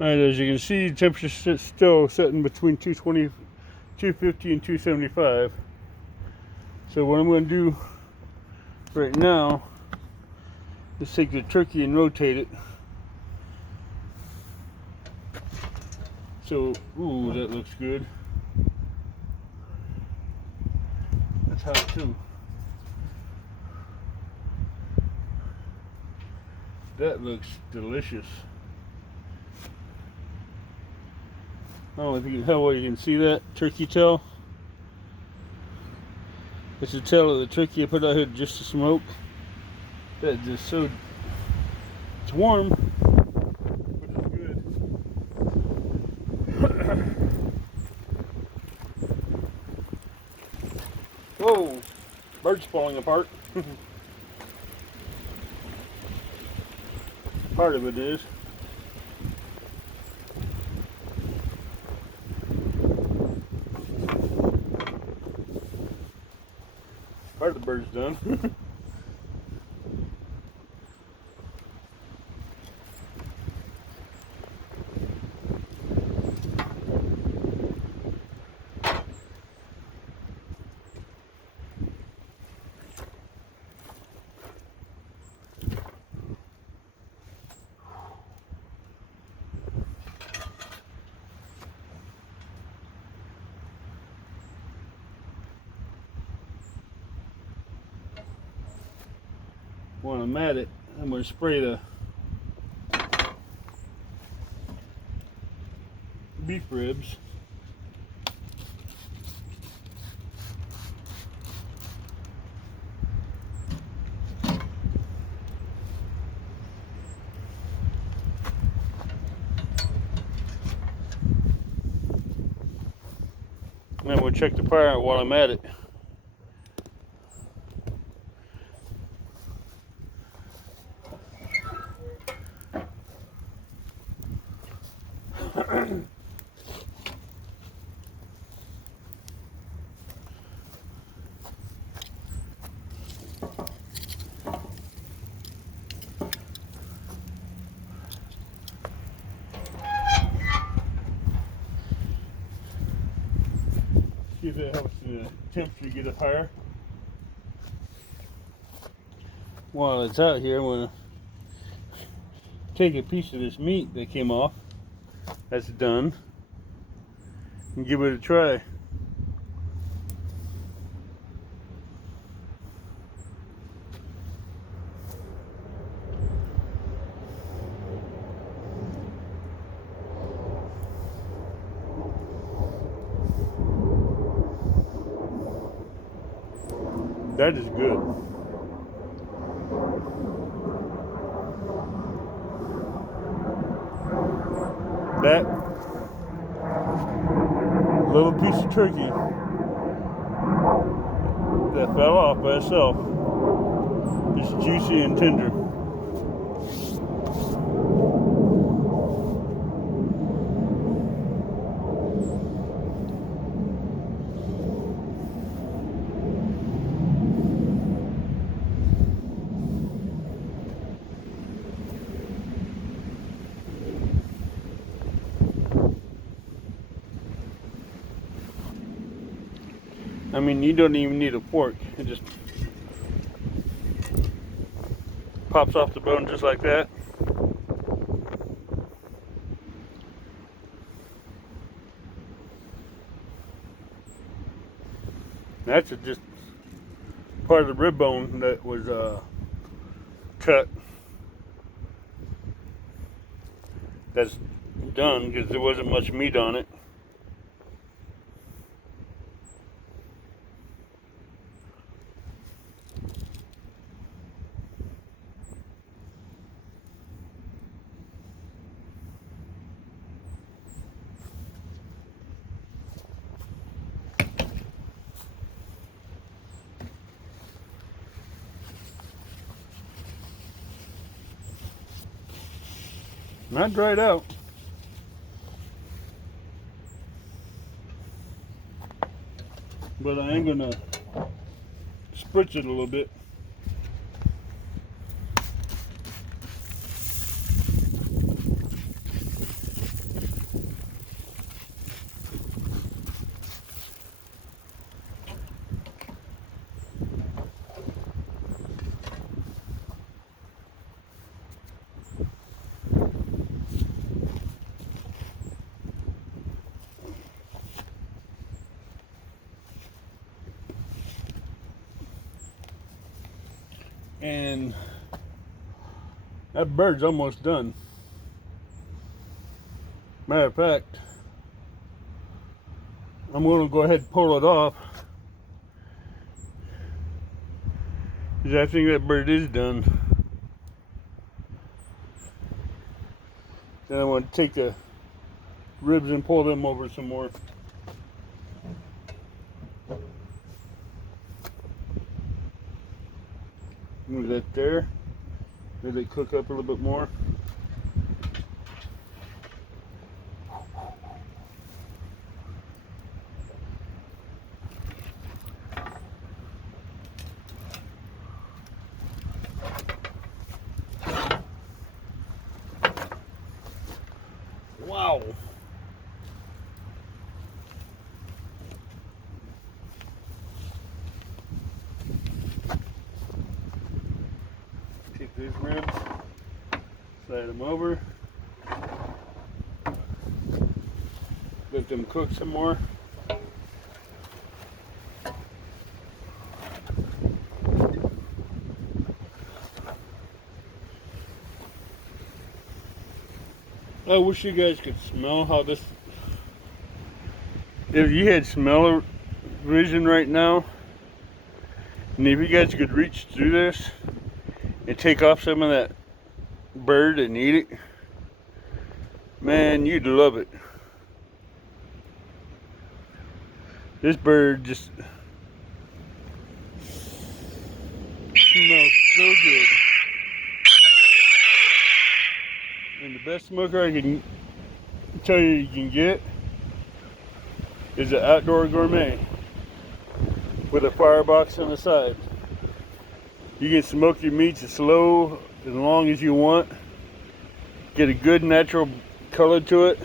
Alright, as you can see, the temperature's still sitting between 220, 250 and 275. So what I'm going to do right now is take the turkey and rotate it. So, ooh, that looks good. That's hot too. That looks delicious. I don't know if you can, how well you can see that turkey tail. It's the tail of the turkey I put out here just to smoke. That just so, it's warm, but it's good. Whoa, bird's falling apart. Part of it is. Part of the bird's done. While I'm at it, I'm going to spray the beef ribs. And then we'll check the fire out while I'm at it. See if that helps the temperature get up higher. While it's out here, I'm going to take a piece of this meat that came off. That's done. And give it a try. That is good. That little piece of turkey that fell off by itself is juicy and tender. I mean, you don't even need a fork. It just pops off the bone just like that. That's just part of the rib bone that was cut. That's done because there wasn't much meat on it. Not dried out. But I am gonna spritz it a little bit. And that bird's almost done. Matter of fact, I'm going to go ahead and pull it off, because I think that bird is done. Then I want to take the ribs and pull them over some more. Move that there. Let it cook up a little bit more. Wow. Take these ribs, slide them over, let them cook some more. I wish you guys could smell how this, if you had smell vision right now, and if you guys could reach through this and take off some of that bird and eat it, man, you'd love it. This bird just smells so good. And the best smoker I can tell you can get is an Outdoor Gourmet with a firebox on the side. You can smoke your meats as slow as long as you want. Get a good natural color to it.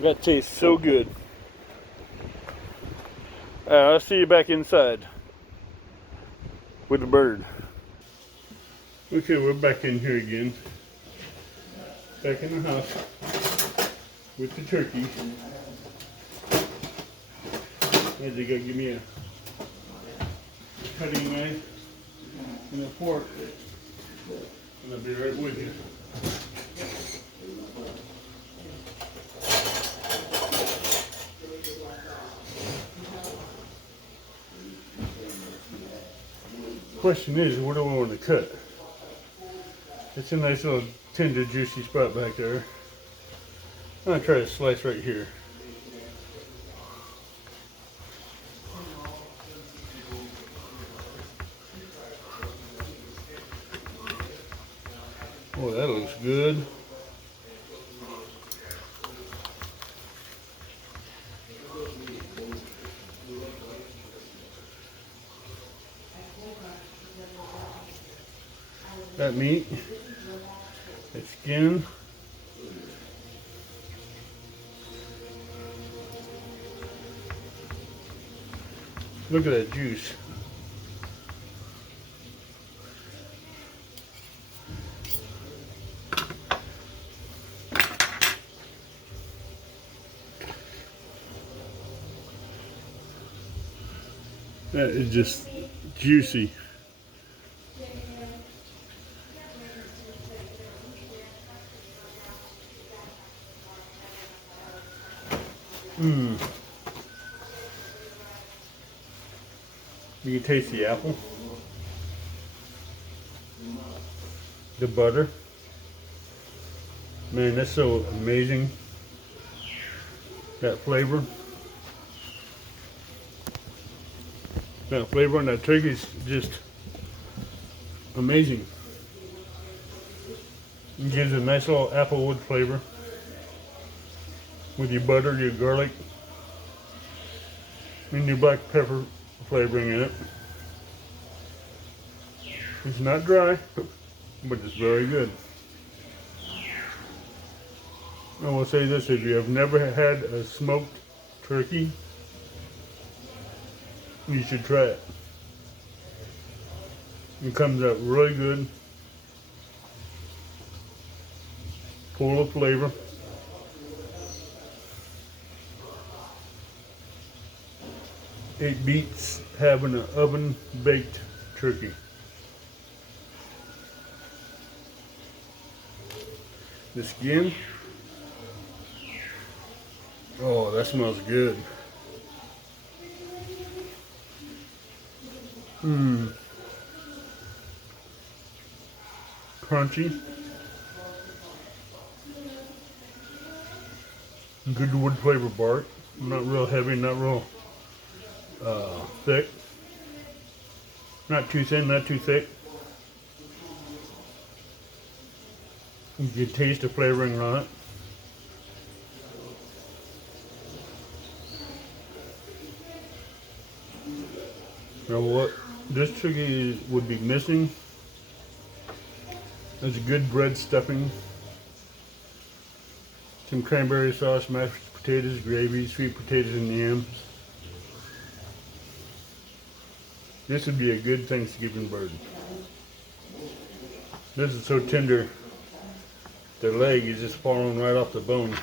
That tastes so good. I'll see you back inside with the bird. Okay, we're back in here again. Back in the house with the turkey. I had to go give me a cutting knife and a fork, and I'll be right with you. Question is, what do I want to cut? It's a nice little tender, juicy spot back there. I'm gonna try to slice right here. Oh, that looks good. That meat, that skin. Look at that juice. That is just juicy. You can taste the apple, the butter. Man, that's so amazing. That flavor. That flavor on that turkey is just amazing. It gives a nice little applewood flavor with your butter, your garlic, and your black pepper flavoring in it. It's not dry, but it's very good. I will say this, if you have never had a smoked turkey, you should try it. It comes out really good, full of flavor. it beats having an oven baked turkey. The skin, oh, that smells good. Mmm. Crunchy. Good wood flavor bark. Not real heavy, not real thick. Not too thin, not too thick. You can taste the flavoring on it. Now what this turkey would be missing is a good bread stuffing, some cranberry sauce, mashed potatoes, gravy, sweet potatoes and yams. This would be a good Thanksgiving bird. This is so tender, the leg is just falling right off the bone.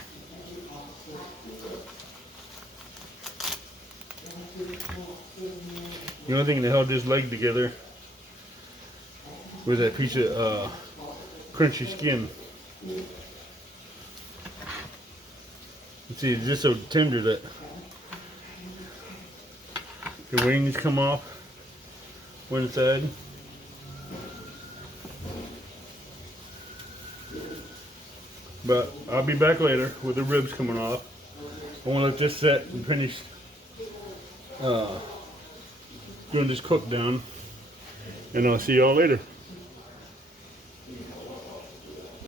The only thing that held this leg together was that piece of crunchy skin. You see, it's just so tender that the wings come off one side. But I'll be back later with the ribs coming off. I want to let this set and finish doing this cook down, and I'll see y'all later.